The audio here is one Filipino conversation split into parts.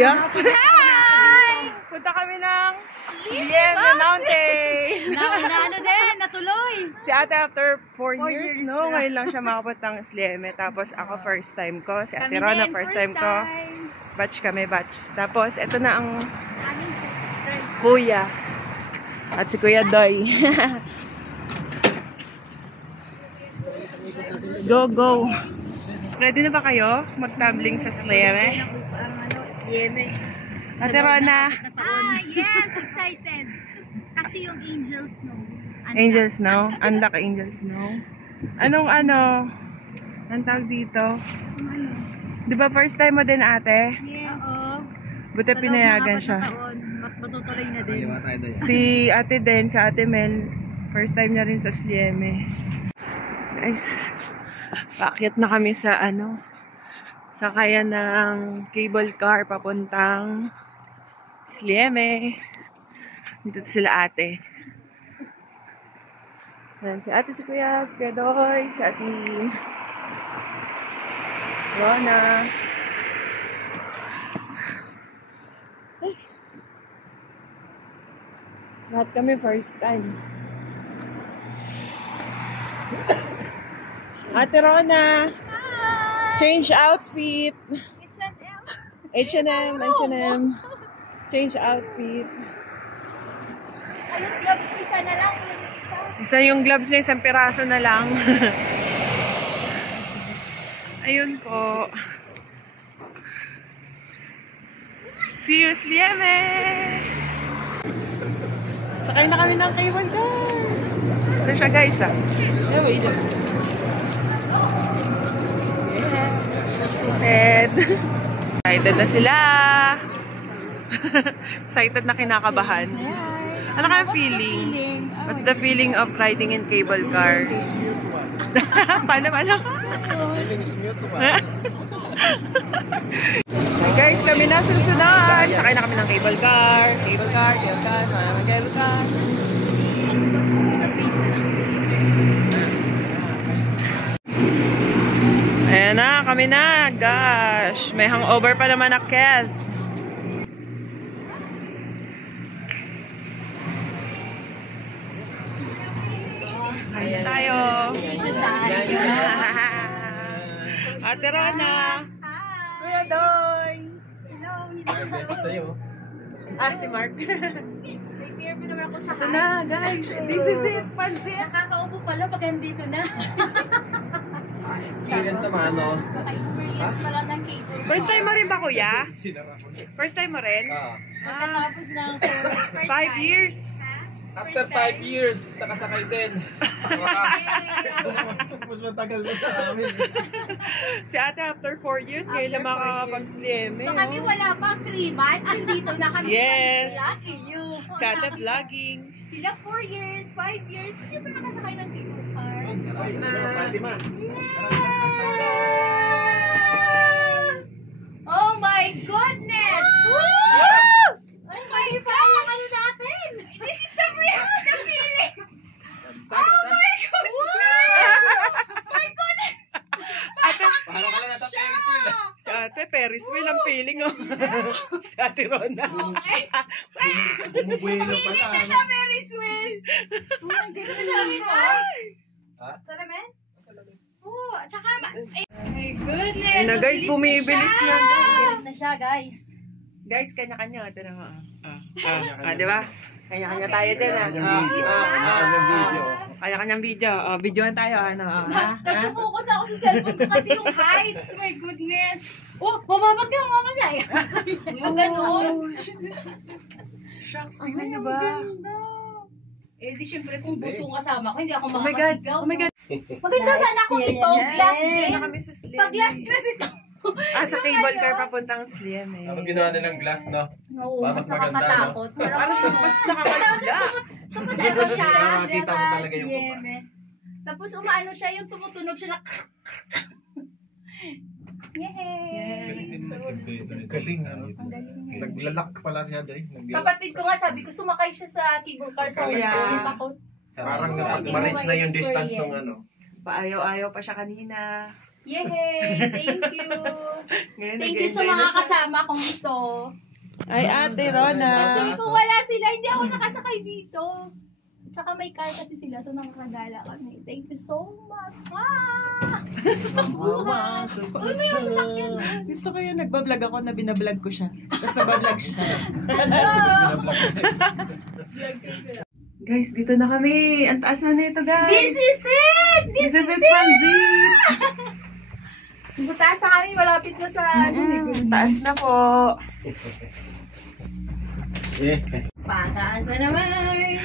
Kuya. Hi! Punta kami ng Slieme Mountain. Ano din, natuloy. Si ate after 4 years, no? Ngayon lang siya makapunta ng Slieme. Tapos ako first time ko. Si ate Rona first time ko. Batch kami, batch. Tapos ito na ang kuya. At si Kuya Doy. Let's go, go. Ready na ba kayo mag-tumbling sa Slieme? Slieme. Ate Rona. Yes, excited. Kasi yung Angel Snow. Angel Snow? Unlock Angel Snow? Anong tawag dito? Di ba first time mo din ate? Yes. Buti pinayagan siya. Matutuloy na din. Si ate din, sa ate Mel, first time niya rin sa Slieme. Guys, paakyat na kami sa sakayan ng cable car papuntang Slieme. Dito sila ate. Ayan, si ate, si Kuya Doy, si ate Rona. Ay. Lahat kami first time. Ate Rona. Hi. Change outfit. H&M. Change outfit. Ayun, gloves ko isa na lang. Isa yung gloves niya, isang piraso na lang. Ayun po. See you, Slieme! Sakay na kami ng cable car. Ito siya guys wait. Excited na sila. Excited na kinakabahan. Ano kayong feeling? What's the feeling of riding in cable car? Paano? Hey guys, kami na susunod. Sakay na kami ng cable car. Cable car. Sakay na ng cable car. Ayan na, kami na. Gosh, may hangover pa naman na Kes. Kain tayo. Ate Rona. Kuya Doy. Hello. Si Mark. May fear pa naman ako sa Ito na, guys. This is it. Pansit. Nakakaupo pala pag andito na. Experience naman, no? Experience pa lang ng cable. First time mo rin ba, kuya? First time mo rin? Pagkatapos ng 5 years. After 5 years, nakasakay din. Mas matagal mo sa amin. Si ate after 4 years, ngayon lang makakapag-Slieme. So kami wala pang 3 months, dito na kami. Yes. Lucky you. Si ate vlogging. Sila 4 years, 5 years, hindi pa nakasakay ng cable car. Fatima. Oh my goodness! Woo! Oh my God! Ano natin? This is the feeling! Oh my goodness! My goodness! Parang ka lang nasa Ferris wheel. Si ate, Ferris wheel ang feeling. Si ate Rona. Bumubuelo pa Feeling na lang. sa Ferris wheel! Oh my goodness! Sabi mo? Ha? Salamin? Oh, tsaka my goodness! Ayun na guys, bumibilis na. Bilis na siya, guys. Guys, kanya-kanya. Ito na. Di ba? Kanya-kanya tayo din. Kanya-kanyang video. Videohan tayo. Nag-focus ako sa cellphone ko kasi yung heights. My goodness. Oh, mamamag ka. Yung gano'n. Shucks, tingnan nyo ba? Eh, di syempre kung busong kasama ko, hindi ako Oh my God. makakasigaw. Oh my God. Maganda sana kung ito, glass din. Na kami sa Slieme. Pag glass ito. Sa cable car papuntang Slieme. Ano ginawa nilang glass, no? Oo, Mas mas maganda, nakakatakot. Pero Mas nakakagula. tapos ano siya, Makakita mo talaga yung Slieme. Tapos umaano siya, yung tumutunog siya na Yay! Galing, ano? Ang galing niya. Naglalak pala siya, doy. Kapatid ko nga sabi ko, sumakay siya sa cable car sa Kaya, takot. Parang So, hindi mo ma-reach na yung distance ng ma-experience. ano. Paayaw-ayaw pa siya kanina. Yay! Thank you! Ngayon, Thank you sa nag-enjoy mga na siya. kasama kong ito. Ay, Ate Rona. Kasi kung wala sila, hindi ako nakasakay dito. Tsaka may car kasi sila, so nakakagala kami. Thank you so much. Uy, may sasakyan. Gusto ko yun, nagbablog ako na binablog ko siya. Tapos nabablog siya. Hello! Guys, dito na kami. Ang taas na nito, guys. This is it! This is it, Panzit! Taas na kami, malapit na sa Taas na po. Pataas na naman!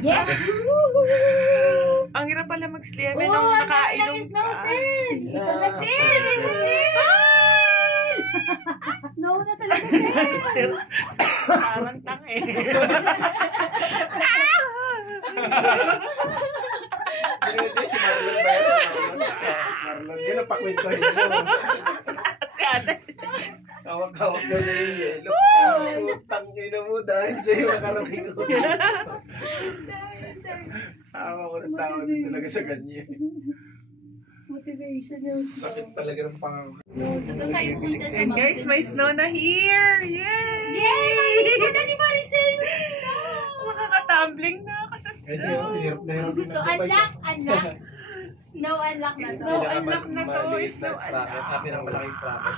Yeah! Ang hirap pala mag-slieme Oo, nung ang nakainom dami ng snow, ka. Sil! Ito na, Sil! This is it! Snow na talaga, Sil! Parang tang eh. Si Marlon ba yun? Marlon, yun ang pakwentuhin mo. Si ate. Hawak-hawak na na yung yelo. Utang ina mo dahil sa'yo nakarating ko. Hawak ko ng tao din talaga sa ganyan. Motivation yung snow. Sakit talaga ng pangangako. Snow. So, doon tayo pumunta sa And mountain. guys, may snow na here. Yay! Yay! Makikita na ni Maricel yung snow! Makakatumbling na ako sa Medyo snow. hirap na hirap. So, unlock. Snow unlock na to. Snow unlock na to. Maliit na Snow sprocket. unlock. Pinakamalaking sprocket.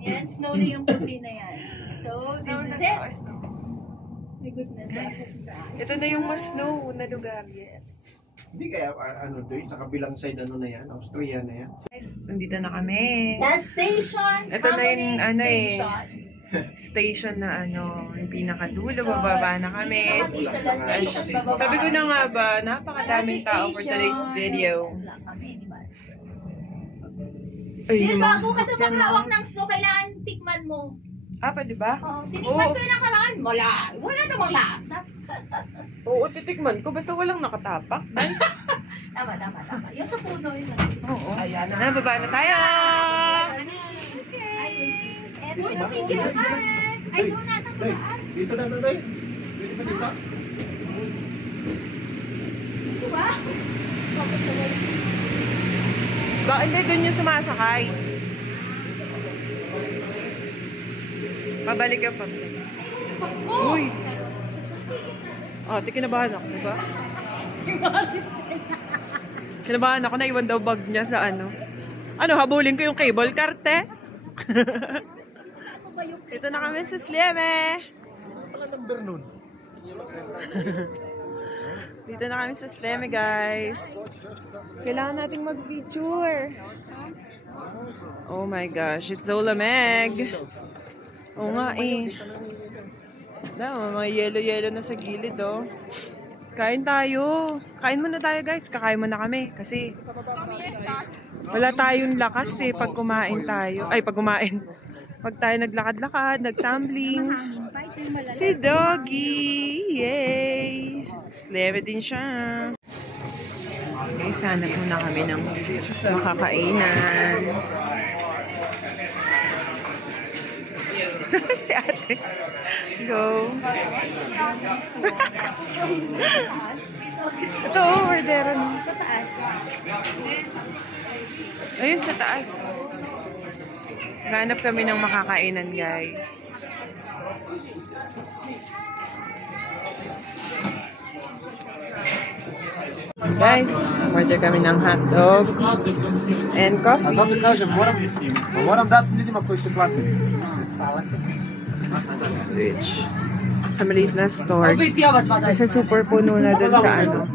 Yan, snow na yung puti na yan. So, this Snow is na it. to, snow. My goodness. Guys, ito na yung mas snow na lugar. Yes. Hindi kaya ano doy sa kabilang side ano na yan, Austria na yan. Guys, nandito na kami. Last station. Ito na yung Hamonix ano eh. Station. Station na ano, yung pinakadulo, So, bababa na dito kami. kami sa last station. Bababa Sabi ko na kami. nga ba, napakadaming tao for today's video. Unlock kami, di ba? Ay, Sir, yung mga bago ka na sasakyan maghawak na. ng snow, kailangan tikman mo. Ah, pwede ba? Oh, tinikman Oo. ko yung nakaraan. Wala namang lasa. Oo, titikman ko. Basta walang nakatapak. Tama. Yung sa puno yun. Oo. Ayan na, baba na tayo! Uy, tumigil ka. Ay, doon na. Doy, dito na doy. Dito ba dito? Dito ba? Focus sa wala. Hindi, doon yung sumasakay. Pabalik ka, pabalik. Uy! Ate, kinabahan ako, diba? Kinabahan ako, naiwan daw bag niya sa ano. Ano, habulin ko yung cable car, te? Ito na kami sa Slieme. Wala number nun. Dito na kami sa Slieme, guys. Kailangan nating mag-picture. Oh my gosh, it's so lamig. Oo nga eh. Mga yelo-yelo na sa gilid, oh. Kain tayo. Kain muna tayo, guys. Kakain muna kami. Kasi wala tayong lakas eh pag kumain tayo. Ay, pag kumain. Pag tayo naglakad-lakad, nagtumbling. Si Doggy! Yay! Sleve din siya. Okay, sana muna kami ng makakainan. Si ate. Go. Ito, ordero na. Sa taas. Ayun, sa taas. Hanap kami ng makakainan, guys. Guys, order kami ng hotdog and coffee. Moram dati ljudima koji su platili. Which, sa maliit na store. Kasi super puno na dun sa ano.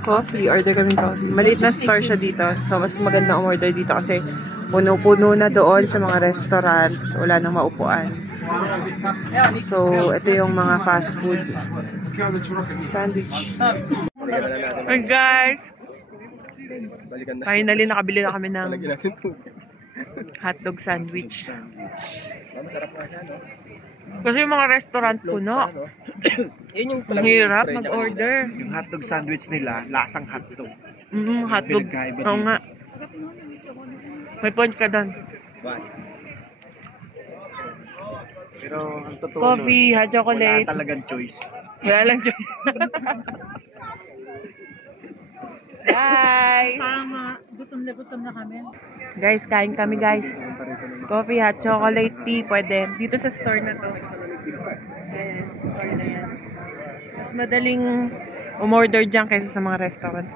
Coffee, order kami coffee. Maliit na store siya dito. So, mas maganda umorder dito kasi puno-puno na doon sa mga restaurant. Wala nang maupuan. So, ito yung mga fast food. Sandwich. Hey guys! Finally, nakabili na kami ng hotdog sandwich. Kasi yung mga restaurant puno. Yun yung Ang hirap mag-order. Yung hotdog sandwich nila, lasang hotdog. Hotdog. Oo nga. May point ka doon. Pero ang totoo Coffee, hot chocolate. wala talagang choice. Wala lang choice. Guys! Gutom na kami. Guys, kain kami guys. Coffee, hot chocolate, tea, pwede. Dito sa store na to. Ayan, store na yan. Mas madaling umorder dyan kaysa sa mga restaurant.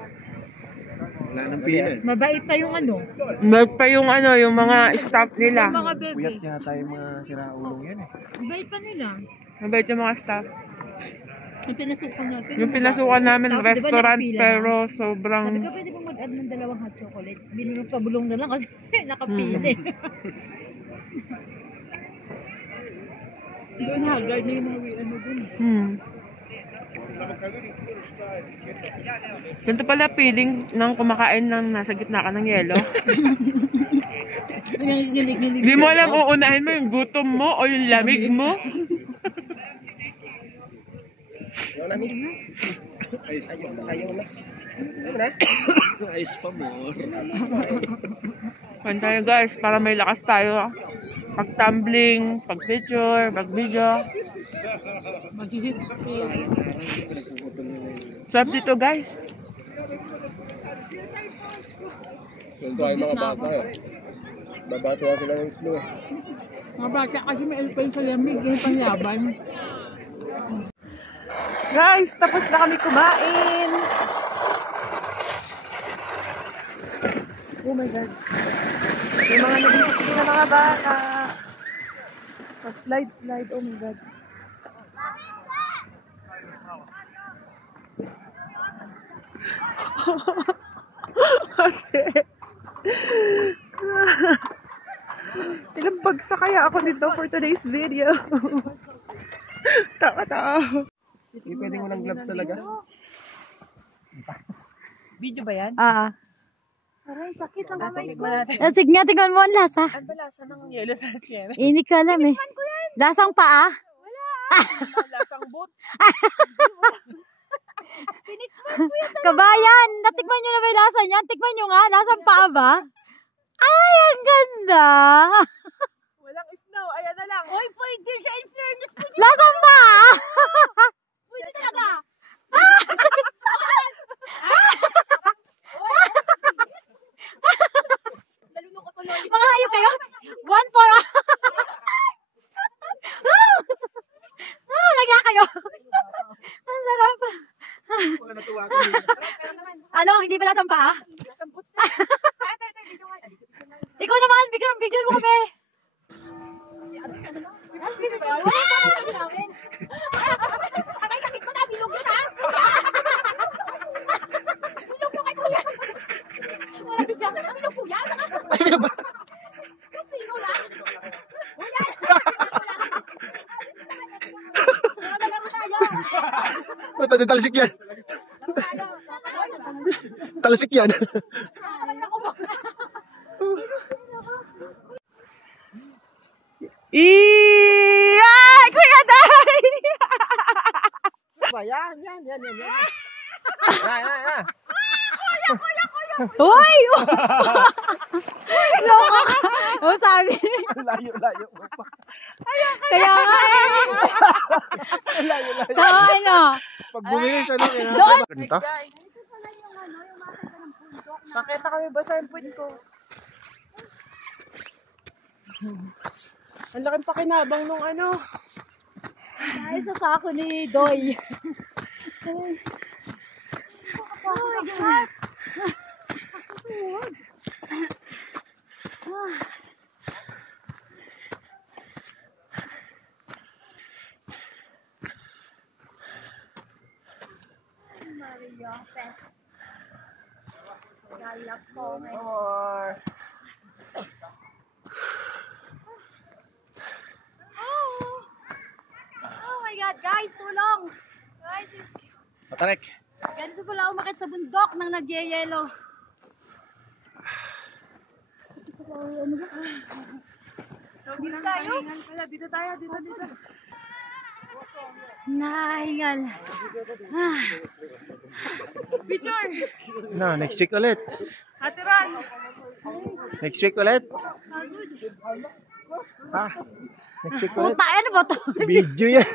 Wala nang pila. Mabait pa yung ano. Mabait pa yung ano, yung mga staff nila. Mga bebe. Puyat nga tayo mga siraulong yan eh. Mabait pa nila. Mabait yung mga staff. Yung pinasukan natin. Yung pinasukan namin, Tapos, restaurant, diba, nakapila pero Sabi sobrang... ko, pwede bang mag-add ng 2 hot chocolate? Binulong pabulong na lang kasi nakapili. Doon haggard na yung mga ano dun. Ganito pala feeling ng kumakain ng nasa gitna ka ng yelo. Hindi mo alam uunahin mo yung gutom mo o yung lamig mo. Ayos pa more. Kain tayo guys, para may lakas tayo. Pag-tumbling, pag-picture, pag-video. Mag-hit spray. Sarap dito guys. Yung tayo mga bata eh. Babato sila ng slow eh. Mga bata kasi may alpay sa lamig. Yung panglaban. Guys, tapos na kami kumain. Oh my God. Yung mga nag-iisip na mga bata. Sa slide. Oh my God. Ate. Ilang bagsak kaya ako dito for today's video. Taka. Hindi pwedeng walang gloves talaga. Video ba yan? Aray, sakit ang kamay ko. Sige nga, tingnan mo ang lasa. Ano ba lasa ng yelo sa siyeme? Hindi ko alam eh. Lasang paa? Lasang boot. Kabayan, natikman nyo na ba yung lasa niyan? Tikman nyo nga, lasang paa ba? Ay, ang ganda! Walang snow, ayan na lang. Uy, pwede siya in fairness. Lasang paa! Pwede talaga. Mga hayop kayo? One for all! Lagyan kayo! Ang sarap! Mga natuwa ko. Ano, hindi ba lasang paa? Ikaw naman, bigyan mo kami! Aray, sakit ko na. Bilog yun ha. Bilog yun kay kuya. Bilog kuya. Ay, bilog ba? Yung pino lang. Kuya. Talsik yan. Talsik yan. Ay, Kuya Day! Yan. Uy! Loko ka! Oh, sabi. Layo mo pa. Kaya nga eh. So, ano? Pag bumilis, ano? Doon! Ganito? Pakita kami basa yung puwit ko. Ang laking pakinabang nung ano. Ay, sa sako ni Doy. Oh my God! Oh my God, guys, tulong! Guys, Matarek. ganito pala umakit sa bundok nang nagyayelo. Dito tayo. Dito tayo. Nahingal. Picture. No, next week ulit. Hatiran. Next week ulit. Ha? Puta, ano ba to? Video yan.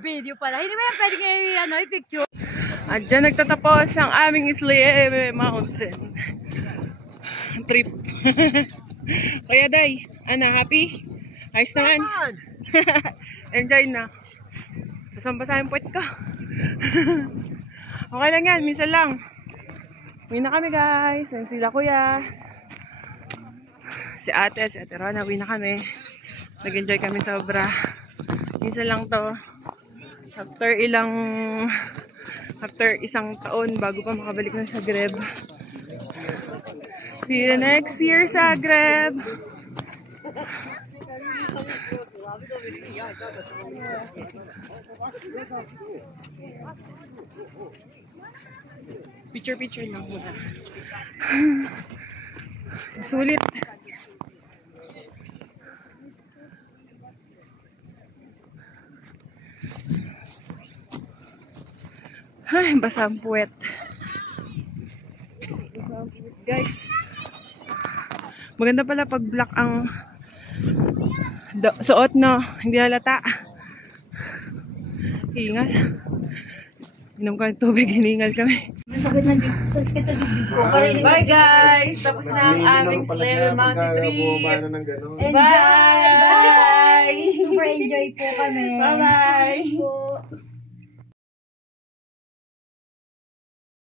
Video pala. Hindi mo yan pwede kayo i-picture. At dyan nagtatapos ang aming Islieme Mountain trip. Kaya day, happy? Ayos naman. Enjoy na. Basang-basa yung puwet ko. Okay lang yan, minsan lang. Uwi na kami guys. Yan sila kuya. Si ate Rona, uwi na kami. Nag-enjoy kami sobra. Minsan lang to. After isang taon bago pa makabalik ng Zagreb. See you next year, Zagreb! Picture lang muna. Sulit. Ay, basa ang puwet. Guys. Maganda pala pag black ang suot, no? Hindi halata. Hingal. Inom ka ng tubig, hiningal kami. Masakit na dibdib ko. Bye guys! Tapos na ang aming Islieme Mountain trip. Enjoy! Bye! Super enjoy po kami. Bye-bye!